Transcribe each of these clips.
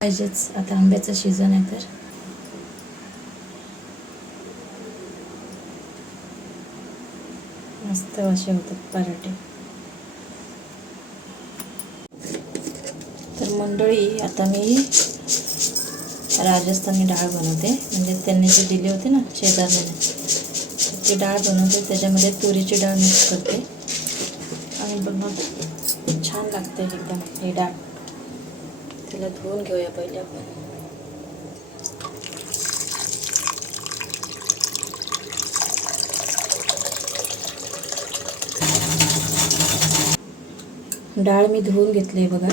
पाहिजेच. आता आंब्याचं सीझन आहे तर. मस्त असे होतात पराठे. तर मंडळी आता मी राजस्थानी डाळ बनवते. म्हणजे त्यांनी जे दिली होती ना शेजारने ती डाळ बनवते त्याच्यामध्ये तुरीची डाळ मिक्स करते. आणि बनवते छान लागते एकदम ही डाळ तिला धुवून घेऊया पहिले आपण. डाळ मी धुवून घेतली आहे बघा.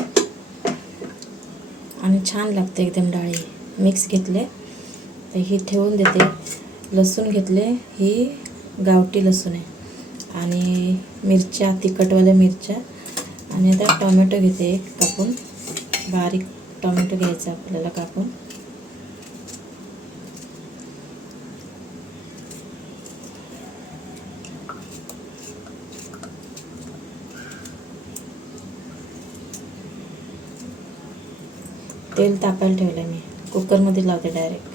आणि छान लागते एकदम डाळी. मिक्स घेतले. तर ही ठेवून देते. लसूण घेतले. ही गावठी लसूण आहे. आणि मिरच्या तिखटवाल्या मिरच्या. आणि आता टोमॅटो घेते एक कापून. बारीक टोमॅटो घ्यायचा आपल्याला कापून. तेल तापायला ठेवलं आहे मी. कुकरमध्ये लावते डायरेक्ट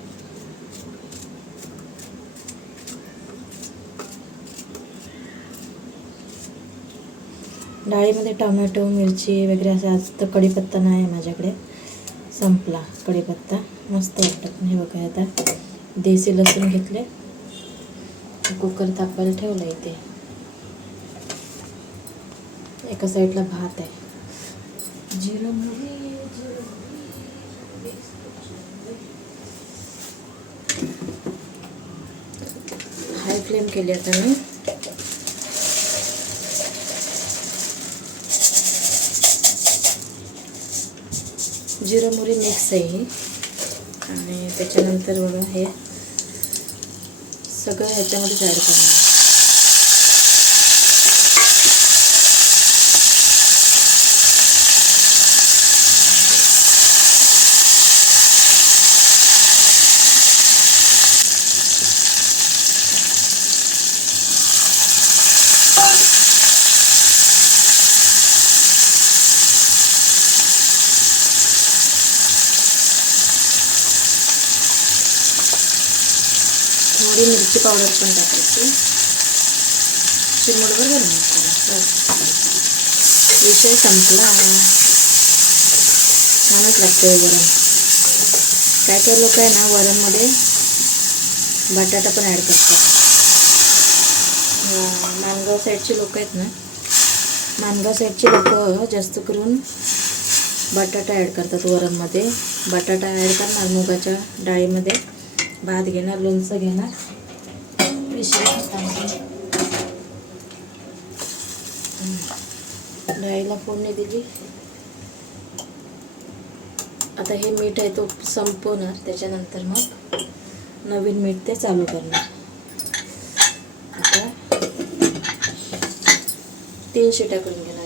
डाळीमध्ये टोमॅटो मिरची वगैरे असं आज तर कढीपत्ता नाही आहे माझ्याकडे. संपला कढीपत्ता. मस्त वाटतं हे बघा आता. देसी लसूण घेतले. कुकर तापायला ठेवलं इथे. एका साईडला भात आहे. जिरं हाय फ्लेम केली आता मी. जिरं मोहरी मिक्स आहे ही. आणि त्याच्यानंतर बघा हे सगळं ह्याच्यामध्येच ॲड करणार थोडी मिरची पावडर पण टाकायची. चिरमुटभर गरम मसाला विषय संपला. छानच लागतं वरण. काय काय लोक आहे ना वरणमध्ये बटाटा पण ॲड करतात. हो, मानगाव साईडचे लोक आहेत ना मानगाव साईडचे लोक जास्त करून बटाटा ॲड करतात वरणमध्ये. बटाटा ॲड करणार मुगाच्या डाळीमध्ये. भात घेणार लोणचं घेणार. विषय डाळीला फोडणी दिली. आता हे मीठ आहे तो संपवणार. त्याच्यानंतर मग नवीन मीठ ते चालू करणार. आता तीन शिट्या करून घेणार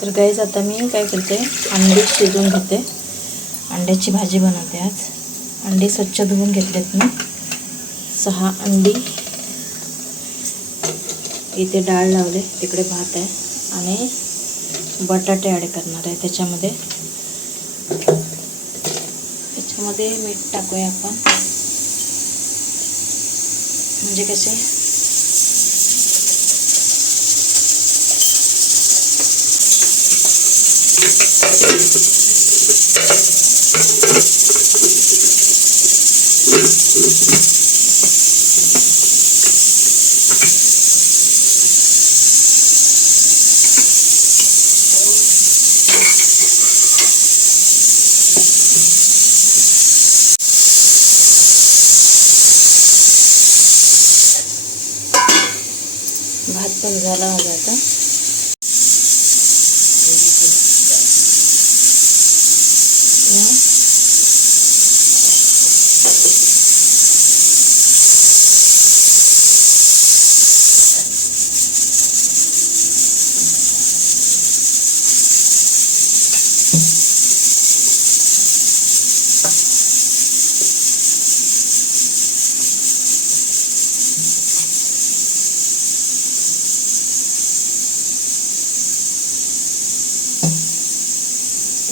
तर गाईज आता मी काय करते? अंडे शिजवून घेते. अंड्याची भाजी बनवते आज. अंडी स्वच्छ धुवून घेतलेत मी सहा अंडी. इथे डाळ लावले तिकडे भात आहे. आणि बटाटे ॲड करणार आहे त्याच्यामध्ये. त्याच्यामध्ये मीठ टाकूया आपण. म्हणजे कसे? भात पण झाला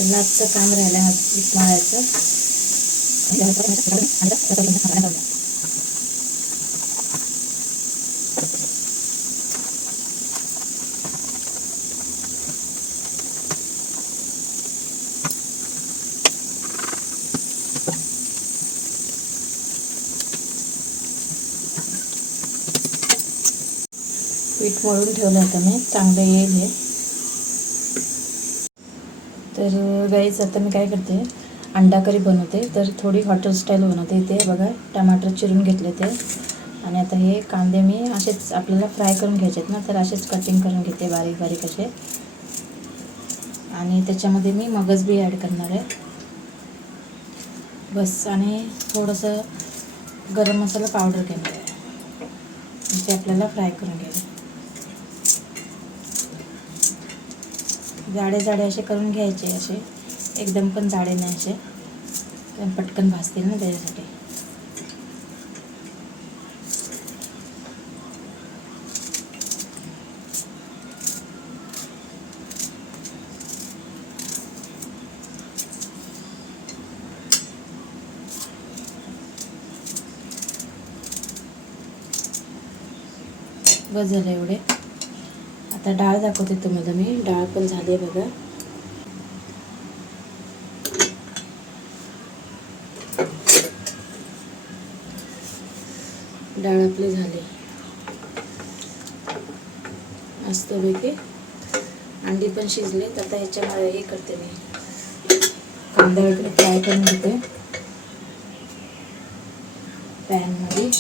तर काम राहिलं आहे पीठ पीठ मळून ठेवलं होतं मी. चांगलं येईल हे. तर गाईज आता मी काय करते अंडा करी बनवते तर थोडी हॉटेल स्टाईल बनवते. इथे बघा टमाटर चिरून घेतले ते. आणि आता हे कांदे मी असेच आपल्याला फ्राय करून घ्यायचे आहेत ना तर असेच कटिंग करून घेते बारीक बारीक असे. आणि त्याच्यामध्ये मी मगज बी ॲड करणार आहे. बस आणि थोडंसं गरम मसाला पावडर घेणार आहे. जे आपल्याला फ्राय करून घ्यायचं. जाडे जाडे असे करून घ्यायचे असे. एकदम पण जाडे नाही असे. कारण पटकन भाजतील ना त्याच्यासाठी. बस झालं एवढे. आता डाळ दाखवते तुम्हाला मी. डाळ पण झाली आहे बघा. डाळ आपली झाली. मस्तपैकी. अंडी पण शिजलीत आता ह्याच्यामध्ये हे करते मी. कांदा वगैरे फ्राय करून घेते. पॅनमध्ये.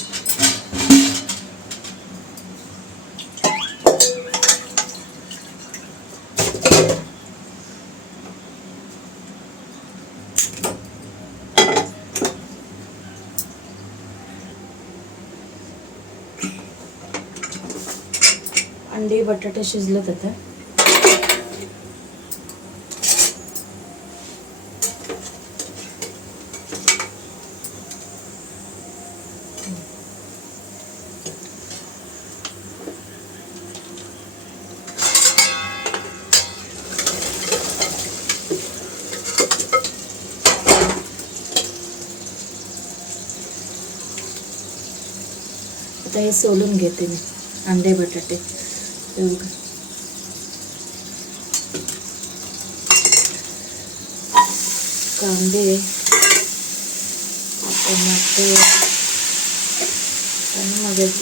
अंडी बटाटे शिजलेत आता. आता हे सोलून घेते मी अंडे बटाटे. कांदे टमाटर आणि मगज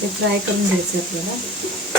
ते फ्राय करून घ्यायचं आपल्याला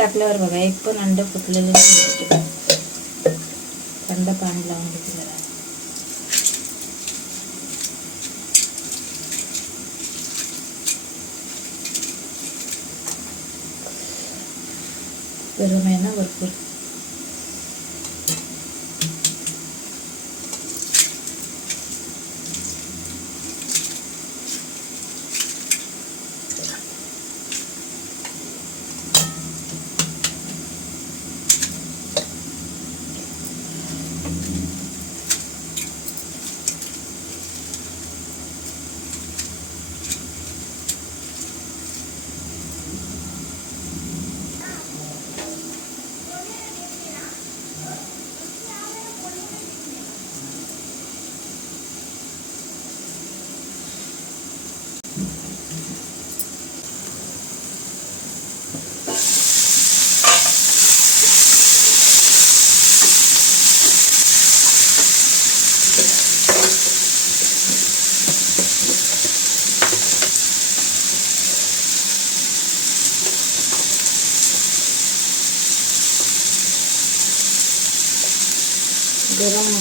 मीठ टाकल्यावर बघा एक पण अंड फुटलेलं नाही थंड पाणी लावून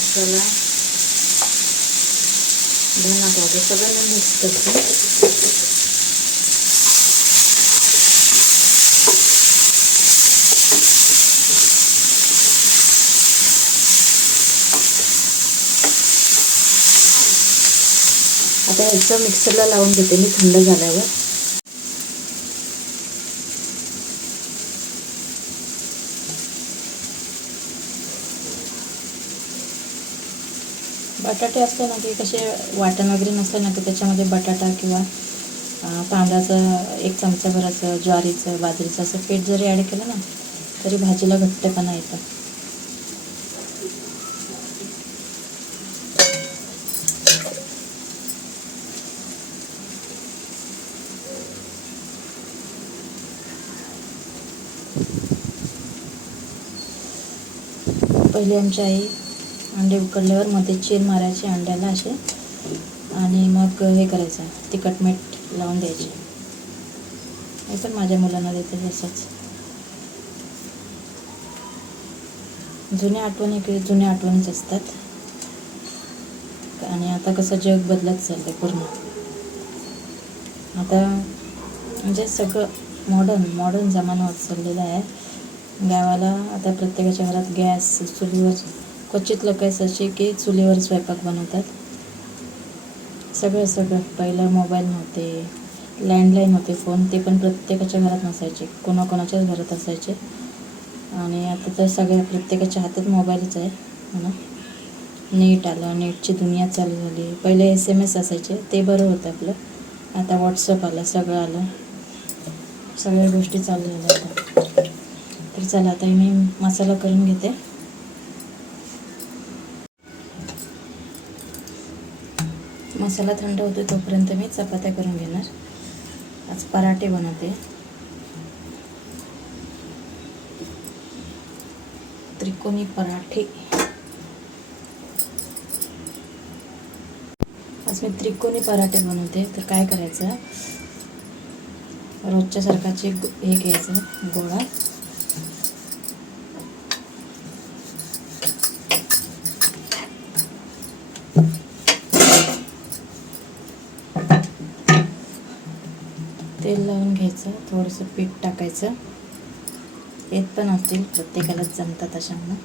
मसाला धना पावडर सगळ्यांना मिक्स करते. आता ह्याचं मिक्सरला लावून घेते मी थंड झाल्यावर. बटाटे असले ना की कसे वाटण वगैरे नसलं ना की त्याच्यामध्ये बटाटा किंवा तांदळाचं एक चमचाभराचं ज्वारीचं बाजरीचं असं पीठ जरी ॲड केलं ना तरी भाजीला घट्टपणा येतं. पहिली आमची आई अंडे उकडल्यावर मध्ये चीर मारायची अंड्याला असे. आणि मग हे करायचं तिखट मीठ लावून द्यायचे. हे पण माझ्या मुलांना देते तसंच. जुन्या आठवणी की जुन्या आठवणीच असतात. आणि आता कसं जग बदलत चाललं पूर्ण. आता म्हणजे सगळं मॉडर्न मॉडर्न जमाना होत चाललेला आहे. गावाला आता प्रत्येकाच्या घरात गॅस चुलीवर क्वचित लोक असे की चुलीवर स्वयंपाक बनवतात. सगळं सगळं. पहिलं मोबाईल नव्हते लँडलाईन होते फोन ते पण प्रत्येकाच्या घरात नसायचे. कोणाकोणाच्याच घरात असायचे. आणि आता तर सगळ्या प्रत्येकाच्या हातात मोबाईलच आहे म्हणा नेट आलं नेटची दुनिया चालू झाली. पहिले एस एम एस असायचे. ते बरं होतं आपलं. आता व्हॉट्सअप आलं सगळं आलं. सगळ्या गोष्टी चालू झाल्या आता. तर चला आता मी मसाला करून घेते. मसाला थंड होतो तोपर्यंत मी चपात्या करून घेणार. आज पराठे बनवते. त्रिकोणी पराठे. आज मी त्रिकोणी पराठे बनवते. तर काय करायचं? रोजच्या सारखाचे हे घ्यायचं गोळा. तेल लावून घ्यायचं थोडंसं पीठ टाकायचं. येत पण असतील प्रत्येकालाच जमतात अशा म्हणून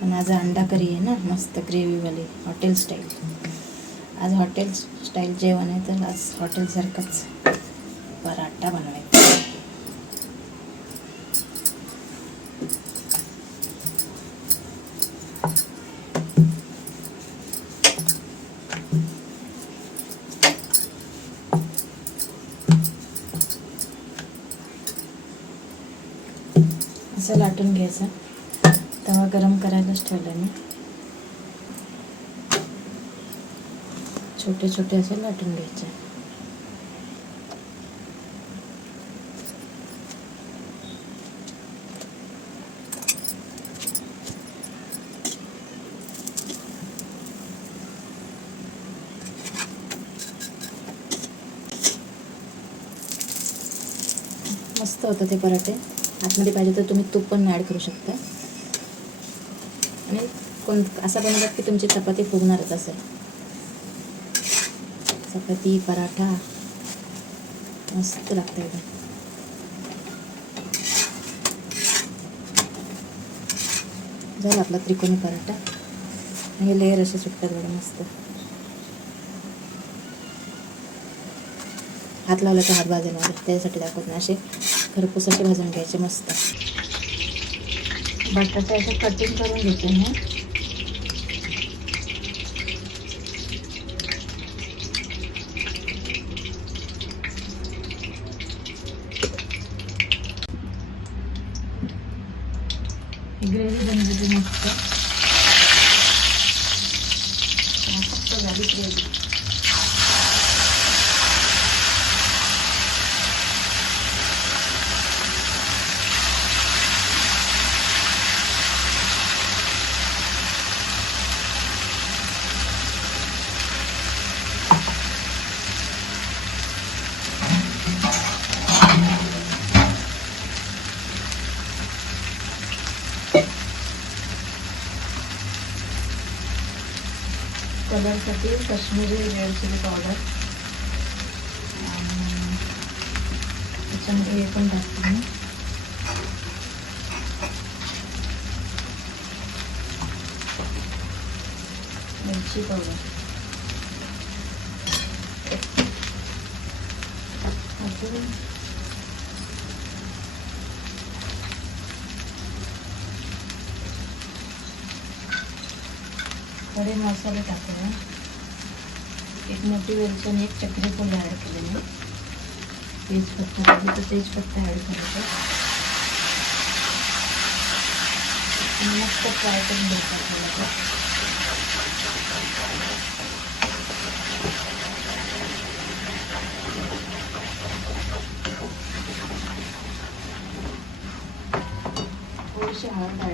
पण आज अंडा करी आहे ना मस्त ग्रेव्हीवाली हॉटेल स्टाईल. आज हॉटेल स्टाईल जेवण आहे तर आज हॉटेलसारखंच असं लाटून घ्यायचं. तवा गरम करायलाच ठेवलं मी. छोटे छोटे असे लाटून घ्यायचे. मस्त होतं ते पराठे. आतमध्ये पाहिजे तर तुम्ही तूप पण ॲड करू शकता. आणि कोण असं बनवतात की तुमची चपाती फुगणारच असेल. चपाती पराठा मस्त लागतं एकदम. झाला आपला त्रिकोणी पराठा. हे लेअर असे सुटतात बघा मस्त. हात लावला तर हात भाजेल माझे त्याच्यासाठी दाखवत नाही असे. खरपूस असे भाजून घ्यायचे मस्त. बटाटे असे कटिंग करून घेते मी. ग्रेव्ही बनवते मस्त. कलरसाठी काश्मीरी रेड चिली पावडर आणि त्याच्यामध्ये हे पण टाकते मी. मिरची पावडर अजून खडे मसाले टाकूया एक मोठी वेलची आणि एक चक्री फुल ॲड केले मी तेजपत्ता पाहिजे तर तेजपत्ता ॲड करायचं मस्त फ्राय करून घ्यायचं आपल्याला ते. हळद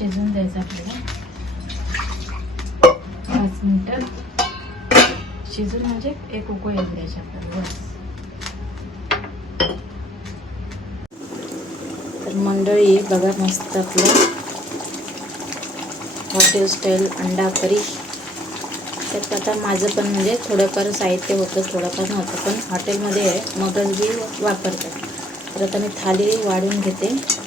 शिजून शिजवून द्यायचं आपल्याला पाच मिनटं. शिजून म्हणजे एक उकळी येऊन द्यायची आपल्याला बस. तर मंडळी बघा मस्त आपलं हॉटेल स्टाईल अंडा करी त्यात आता माझं पण म्हणजे थोडंफार साहित्य होतं थोडंफार नव्हतं पण हॉटेलमध्ये मगजबी बी वापरतात. तर आता मी थाली वाढून घेते.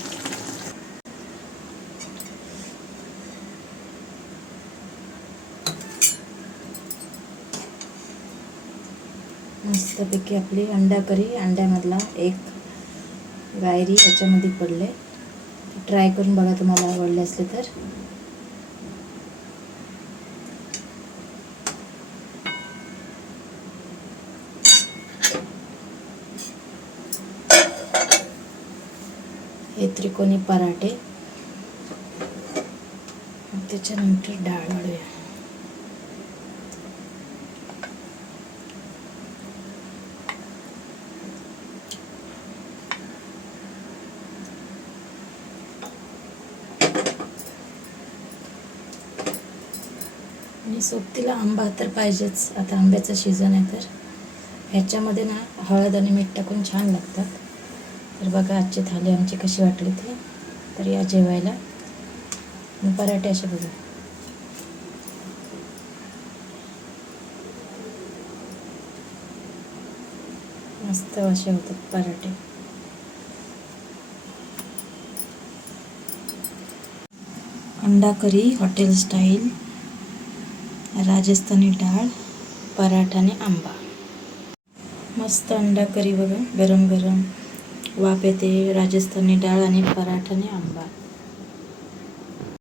मस्तपैकी आपली अंडा करी अंड्यामधला एक गायरी ह्याच्यामध्ये पडले. ट्राय करून बघा तुम्हाला आवडले असले तर. हे त्रिकोणी पराठे. त्याच्यानंतर डाळ वाढूया आणि सोबतीला आंबा तर पाहिजेच. आता आंब्याचं सीझन आहे तर. ह्याच्यामध्ये ना हळद आणि मीठ टाकून छान लागतात. तर बघा आजची थाली आमची कशी वाटली ती. तर या जेवायला पराठे असे बघा. मस्त असे होतात पराठे. अंडा करी हॉटेल स्टाईल. राजस्थानी डाळ पराठा आणि आंबा. मस्त अंडा करी बघा गरम गरम वाफ येते राजस्थानी डाळ आणि पराठा आणि आंबा.